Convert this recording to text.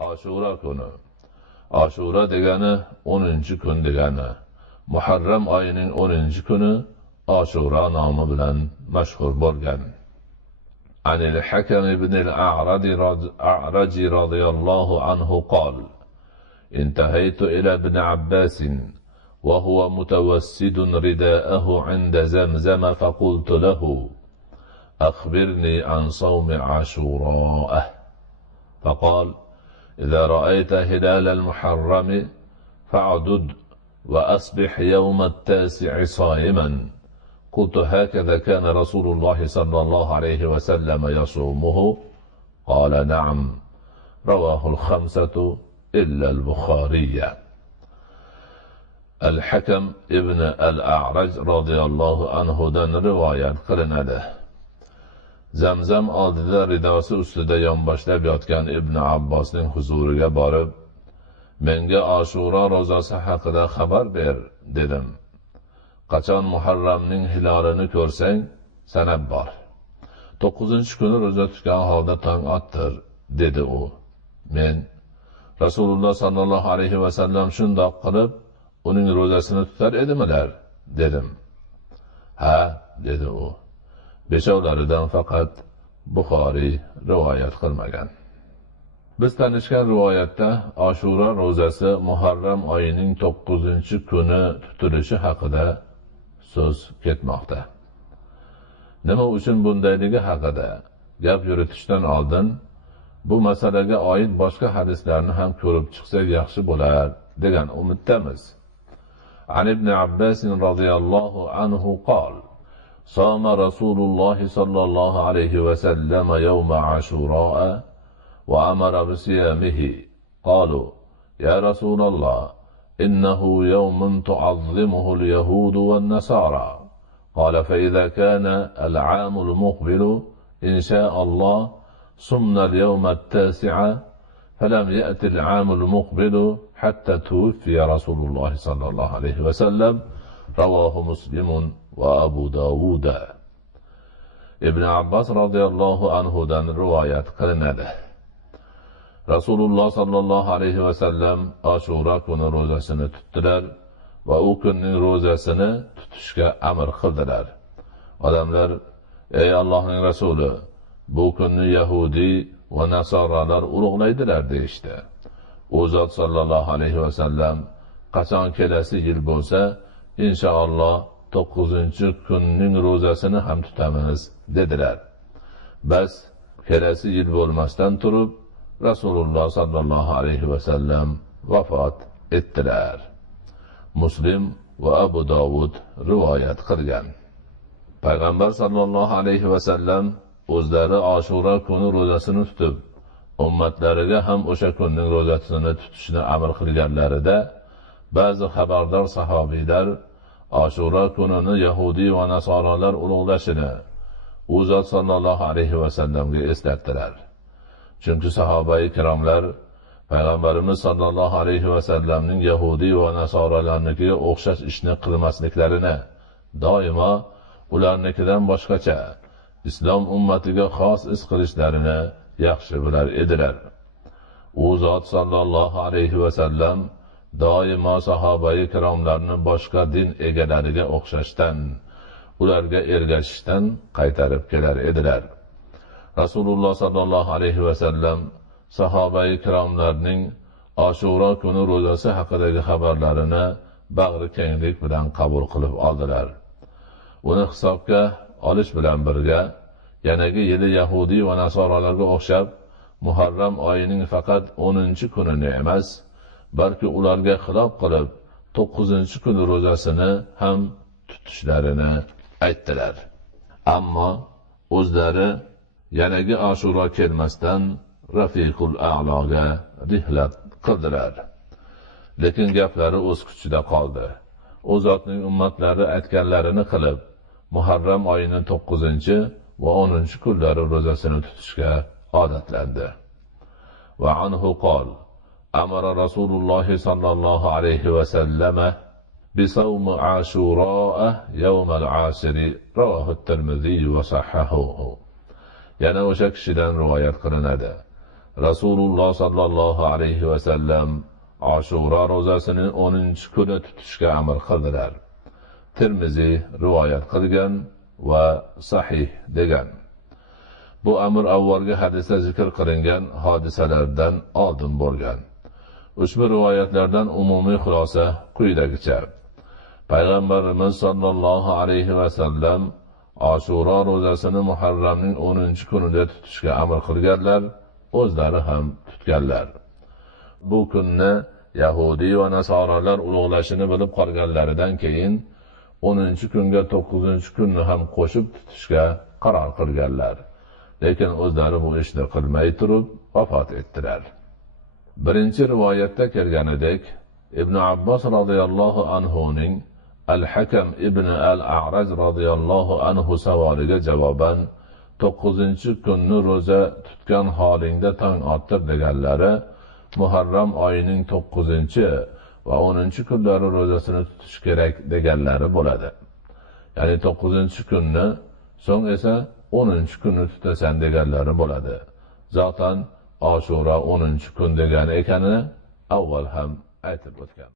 Ashura kuni. Ashura degani 10-kun degani. Muharram oyining 10-kuni Ashura nomi bilan mashhur bo'lgan. عن الحكم بن الأعرج رضي الله عنه قال: انتهيت إلى ابن عباس وهو متوسد رداءه عند زمزم فقلت له: أخبرني عن صوم عاشوراء. فقال: إذا رأيت هلال المحرم فاعدد وأصبح يوم 9 صائما. قلت: هكذا كان رسول الله صلى الله عليه وسلم يصومه؟ قال: نعم. رواه الخمسة إلا البخاري. الحكم ابن الأعرج رضي الله عنه dan rivoyat qilinadi. Zamzam oldida ridosi ustida yonboshlab yotgan Ibn Abbosning huzuriga borib, menga Ashura ro'zasi haqida xabar ber, dedim. Qachon Muharramning hilolini ko'rsang, sanab bor. 9-kuni ro'za tutgan holda tong ottir, dedi u. Men Rasululloh sallallohu alayhi va sallam shundoq qilib, uning ro'zasini tutar edimilar, dedim. Ha, dedi u. Beshovlaridan faqat Buxoriy rivoyat qilmagan. Biz tanishgan rivoyatda Ashura ro'zasi Muharram oyining 9-kuni tutilishi haqida so'z ketmoqda. Nima uchun bundayligi haqida gap yuritishdan oldin bu masalaga oid boshqa hadislarni ham ko'rib chiqsak yaxshi bo'lar degan umiddamiz. عن ابن عباس رضي الله عنه قال: صام رسول الله صلى الله عليه وسلم يوم عاشوراء وأمر بصيامه. قالوا: يا رسول الله، إنه يوم تعظمه اليهود والنصارى. قال: فإذا كان العام المقبل إن شاء الله صمنا اليوم 9. فلم يأت العام المقبل حتى توفي رسول الله صلى الله عليه وسلم. رواه مسلم وأبو داود. ابن عباس رضي الله عنه dan rivoyat qilinadi. Rasululloh sallallohu alayhi va sallam Ashura kuni ro'zasini tutdilar va u kunning ro'zasini tutishga amr qildilar. Odamlar: ey Allohning rasuli, bu kunni Yahudi va Nasoralar ulug'laydilar deyishdi. U zot sallallohu alayhi va sallam: qachon kelasi yil bo'lsa, inshaalloh 9-kunning ro'zasini ham tutamiz, dedilar. Bas kelasi yil bo'lmasdan turib Rasululloh sallallohu alayhi va sallam vafot etdilar. Muslim va Abu Dovud rivoyat qilgan. Payg'ambar sallallohu alayhi va sallam o'zlari Ashura kuni ro'zasini tutib, ummatlariga ham o'sha kunning ro'zasini tutishni amr qilganlarida, ba'zi xabardor sahobiylar Ashura kunini Yahudi va Nasoralar ulug'lashini u zot sallallohu alayhi va sallamga eslatdilar. Chunki sahobai kiromlar Payg'ambarimiz sallallohu alayhi va sallamning Yahudi va Nasoralarnikiga o'xshash ishni qilmasliklarini, doimo ularnikidan boshqacha islom ummatiga xos ish qilishlarini yaxshi bilar edilar. U zot sallallohu alayhi va sallam doimo sahobai kiromlarni boshqa din egalariga o'xshashdan, ularga ergashishdan qaytarib kelar edilar. Rasululloh sallallohu alayhi va sallam sahobai kiromlarning Ashura kuni ro'zasi haqidagi xabarlarini bag'ri kenglik bilan qabul qilib oldilar. Uni hisobga olish bilan birga yanagi yili Yahudi va Nasoralarga o'xshab Muharram oyining faqat 10-kunini emas, balki ularga xilof qilib 9-kun ro'zasini ham tutishlarini aytdilar. Ammo o'zlari yanagi Ashura kelmasdan Rafiqul A'loga rihlat qildilar. Lekin gaplari o'z kuchida qoldi. U zotning ummatlari aytganlarini qilib, Muharram oyining 9 va 10-kunlari ro'zasini tutishga odatlandi. Va anhu qol: amara Rasululloh sallallohu alayhi va sallam بصوم عاشوراء يوم العاشر. رواه الترمذي وصححه. Yana o'sha kishidan rivoyat qilinadi. Rasululloh sallallohu alayhi va sallam Ashura ro'zasini 10-kuni tutishga amr qildilar. Tirmiziy rivoyat qilgan va sahih degan. Bu amr avvalgi hadisda zikr qilingan hodisalardan oldin bo'lgan. Ushbu rivoyatlardan umumiy xulosa quyidagicha: Payg'ambarimiz sollallohu alayhi va sallam Ashura ro'zasini Muharramning 10-kunida tutishga amr qilganlar, o'zlari ham tutganlar. Bu kunni Yahudi va Nasoralar ulug'lashini bilib qolganlaridan keyin 10-kunga 9-kunni ham qo'shib tutishga qaror qilganlar. Lekin o'zlari bu ishni qilmay turib vafot etdilar. Birinchi rivoyatda kelganidek, Ibn Abbos radhiyallohu anhuning Al-Hakam ibn al-A'raj radhiyallohu anhu savoliga javoban 9-kunni ro'za tutgan holingda tong ottir deganlari Muharram oyining 9 va 10-kunlari ro'zasini tutish kerak deganlari bo'ladi. Ya'ni 9-kunni, so'ng esa 10-kunni tutasan deganlari bo'ladi. Zotan Ashura 10-kun degani ekanini avval ham aytib o'tgan.